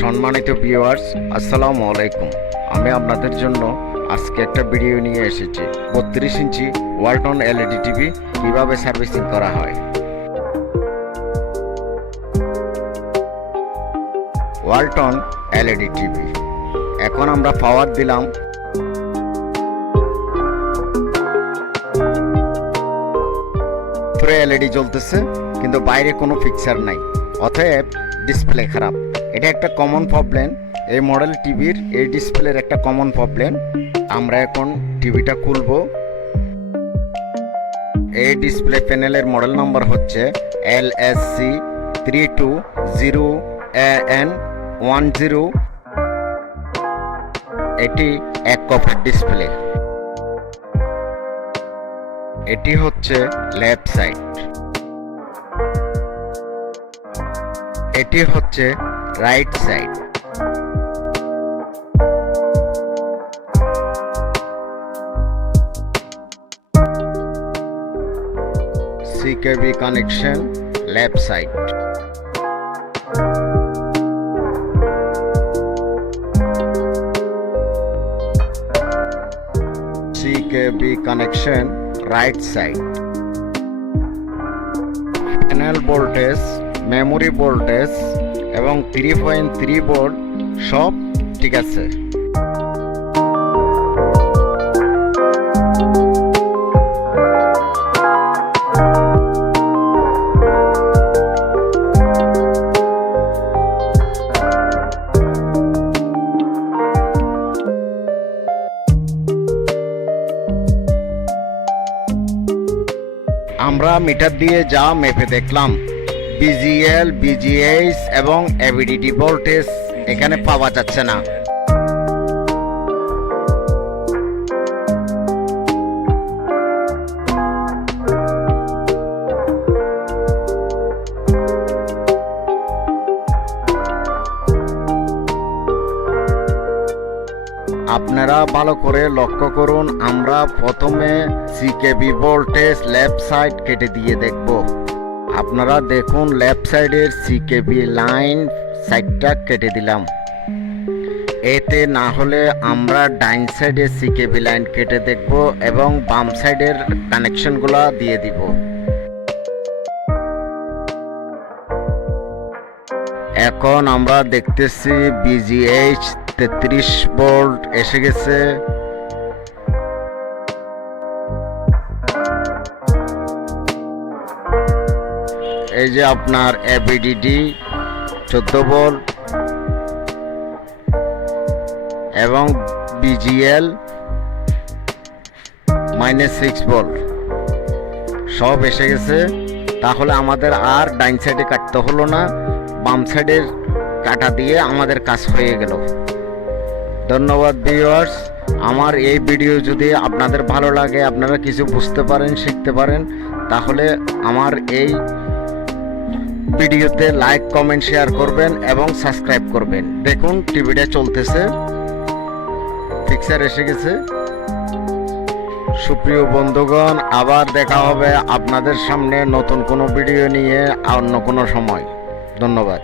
সম্মানিত ভিউয়ার্স, আসসালামু আলাইকুম। আমি আপনাদের জন্য আজকে একটা ভিডিও নিয়ে এসেছি 32 ইঞ্চি ওয়ালটন এলইডি টিভি কিভাবে সার্ভিসিং করা হয়। ওয়ালটন এলইডি টিভি এখন আমরা পাওয়ার দিলাম। ভিতরে এলইডি জ্বলতেছে কিন্তু বাইরে কোনো পিকচার নাই, অতএব ডিসপ্লে খারাপ। এটা একটা কমন প্রবলেম, এই মডেল টিভির এই ডিসপ্লের একটা কমন প্রবলেম। আমরা এখন টিভিটা খুলব। এই ডিসপ্লে প্যানেলের মডেল নাম্বার হচ্ছে LSC320AN10। এটি এক কপের ডিসপ্লে। এটি হচ্ছে লেফট সাইড, এটি হচ্ছে right side. CKB connection left side, CKB connection right side. Panel voltage, memory voltage এবং 3.3 ভোল্ট সব ঠিক আছে। আমরা মিটার দিয়ে যা মেপে দেখলাম, বিজিএল, বিজিএইচ এবং এভিডিডি ভোল্টেজ এখানে পাওয়া যাচ্ছে না। আপনারা ভালো করে লক্ষ্য করুন। আমরা প্রথমে সিকেবি ভোল্টেজ লেফট সাইড কেটে দিয়ে দেখব। আপনারা দেখুন, লেফট সাইডের সিকেবি লাইন সাইডটা কেটে দিলাম। এতে না হলে আমরা ডাইন সাইডের সিকেবি লাইন কেটে দেখব এবং বাম সাইডের কানেকশনগুলো দিয়ে দিব। এখন আমরা দেখতেছি বিজিএইচ 33 ভোল্ট এসে গেছে। এই যে আপনার এভিডিডি 14 ভোল্ট এবং বিজিএল -6 ভোল্ট সব এসে গেছে। তাহলে আমাদের আর ডাইন সাইডে কাটতে হলো না, বাম সাইডের কাটা দিয়ে আমাদের কাজ হয়ে গেল। ধন্যবাদ ভিউয়ার্স। আমার এই ভিডিও যদি আপনাদের ভালো লাগে, আপনারা কিছু বুঝতে পারেন, শিখতে পারেন, তাহলে আমার এই ভিডিওতে লাইক, কমেন্ট, শেয়ার করবেন এবং সাবস্ক্রাইব করবেন। দেখুন টিভিটা চলতেছে, পিকচার এসে গেছে। সুপ্রিয় বন্ধুগণ, আবার দেখা হবে আপনাদের সামনে নতুন কোনো ভিডিও নিয়ে অন্য কোনো সময়। ধন্যবাদ।